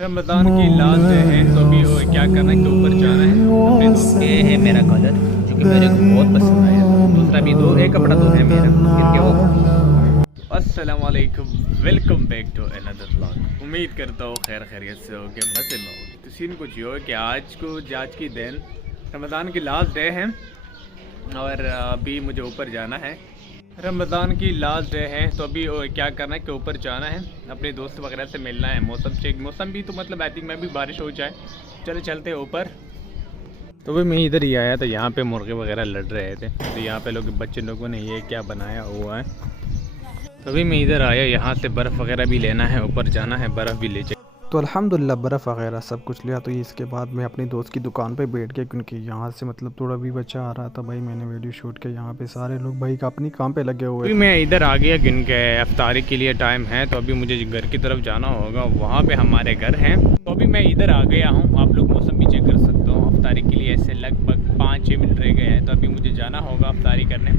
रमज़ान की last day है तो अभी क्या करना है कि ऊपर जाना है अपने दोस्त। ये है मेरा कलर जो कि मेरे को बहुत पसंद आया था। दूसरा भी दो एक कपड़ा तो है मेरा क्योंकि वो। अस्सलाम वालेकुम, welcome back to another vlog. उम्मीद करता हूँ खैर खैरियत से हो के मज़े में हो। तो सीन कुछ ये हो कि आज की दिन रमज़ान की लास्ट डे है और अभी मुझे ऊपर जाना है। रमज़ान की लास्ट डे है तो अभी क्या करना है कि ऊपर जाना है, अपने दोस्त वगैरह से मिलना है। मौसम भी तो मतलब आई थिंक मैं भी बारिश हो जाए। चले चलते हैं ऊपर। तो भी मैं इधर ही आया तो यहाँ पे मुर्गे वगैरह लड़ रहे थे, तो यहाँ पे बच्चे लोगों ने ये क्या बनाया हुआ है। तो अभी मैं इधर आया, यहाँ से बर्फ़ वगैरह भी लेना है, ऊपर जाना है, बर्फ़ भी ले जाए। तो अल्हम्दुलिल्लाह बर्फ़ वगैरह सब कुछ लिया। तो इसके बाद मैं अपनी दोस्त की दुकान पे बैठ गया क्योंकि यहाँ से मतलब थोड़ा भी बच्चा आ रहा था। भाई मैंने वीडियो शूट किया। यहाँ पे सारे लोग भाई अपनी काम पे लगे हुए अभी थे। मैं इधर आ गया क्योंकि अफ्तारी के लिए टाइम है, तो अभी मुझे घर की तरफ जाना होगा, वहाँ पे हमारे घर हैं। तो अभी मैं इधर आ गया हूँ, आप लोग मौसम भी चेक कर सकते हो। अफ्तारी के लिए ऐसे लगभग 5-6 मिनट रह गए हैं, तो अभी मुझे जाना होगा अफ्तारी करने।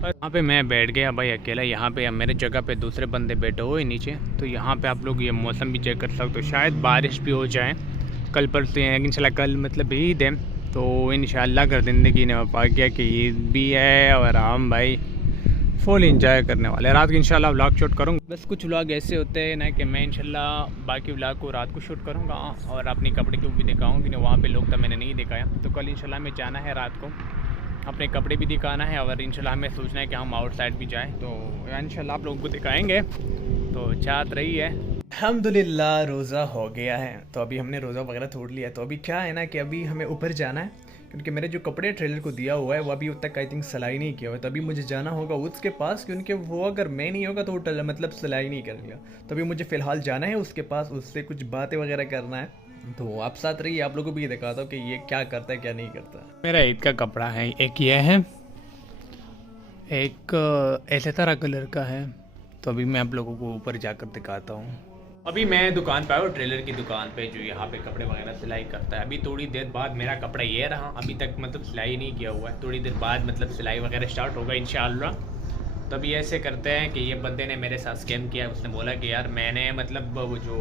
और यहाँ पे मैं बैठ गया भाई अकेला। यहाँ पे मेरे जगह पे दूसरे बंदे बैठे हुए नीचे। तो यहाँ पे आप लोग ये मौसम भी चेक कर सकते हो, शायद बारिश भी हो जाए कल परसों है। इंशाल्लाह कल मतलब ईद है, तो इंशाल्लाह कर ज़िंदगी ने वफा किया कि ईद भी है और हम भाई फुल इंजॉय करने वाले। रात को इंशाल्लाह व्लॉग शूट करूँगा। बस कुछ व्लॉग ऐसे होते हैं ना कि मैं इंशाल्लाह बाकी व्लॉग को रात को शूट करूँगा और अपने कपड़े को भी दिखाऊँगी ना। वहाँ पे लोग तो मैंने नहीं दिखाया, तो कल इंशाल्लाह में जाना है, रात को अपने कपड़े भी दिखाना है और इंशाल्लाह हमें सोचना है कि हम आउटसाइड भी जाएं, तो इंशाल्लाह आप लोगों को दिखाएंगे। तो चाहत रही है। अल्हम्दुलिल्लाह रोज़ा हो गया है, तो अभी हमने रोज़ा वगैरह तोड़ लिया। तो अभी क्या है ना कि अभी हमें ऊपर जाना है क्योंकि मेरे जो कपड़े ट्रेलर को दिया हुआ है वो अभी तक आई थिंक सिलाई नहीं किया हुआ है। तो अभी मुझे जाना होगा उसके पास क्योंकि वो अगर मैं नहीं होगा तो वो मतलब सिलाई नहीं करेगा। तो अभी मुझे फ़िलहाल जाना है उसके पास, उससे कुछ बातें वगैरह करना है। तो आप साथ रहिए, आप लोगों को भी ये दिखाता हूँ कि ये क्या करता है क्या नहीं करता। मेरा ईद का कपड़ा है, एक ये है, एक ऐसे तरह कलर का है। तो अभी मैं आप लोगों को ऊपर जाकर दिखाता हूँ। अभी मैं दुकान पे आया हूँ, ट्रेलर की दुकान पे, जो यहाँ पे कपड़े वगैरह सिलाई करता है। अभी थोड़ी देर बाद मेरा कपड़ा ये रहा, अभी तक मतलब सिलाई नहीं किया हुआ है। थोड़ी देर बाद मतलब सिलाई वगैरह स्टार्ट होगा इंशाल्लाह। तो अभी ऐसे करते हैं कि ये बंदे ने मेरे साथ स्कैम किया। उसने बोला कि यार मैंने मतलब वो जो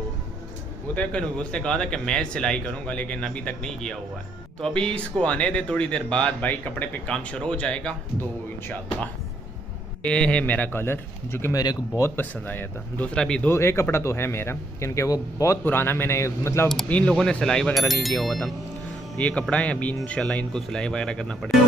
होता है, उसने कहा था कि मैं सिलाई करूँगा, लेकिन अभी तक नहीं किया हुआ है। तो अभी इसको आने दे, थोड़ी देर बाद भाई कपड़े पे काम शुरू हो जाएगा, तो इंशाल्लाह। ये है मेरा कलर जो कि मेरे को बहुत पसंद आया था। दूसरा भी एक कपड़ा तो है मेरा क्योंकि वो बहुत पुराना, मैंने मतलब इन लोगों ने सिलाई वगैरह नहीं किया हुआ था। ये कपड़ा है, अभी इंशाल्लाह इनको सिलाई वगैरह करना पड़ेगा।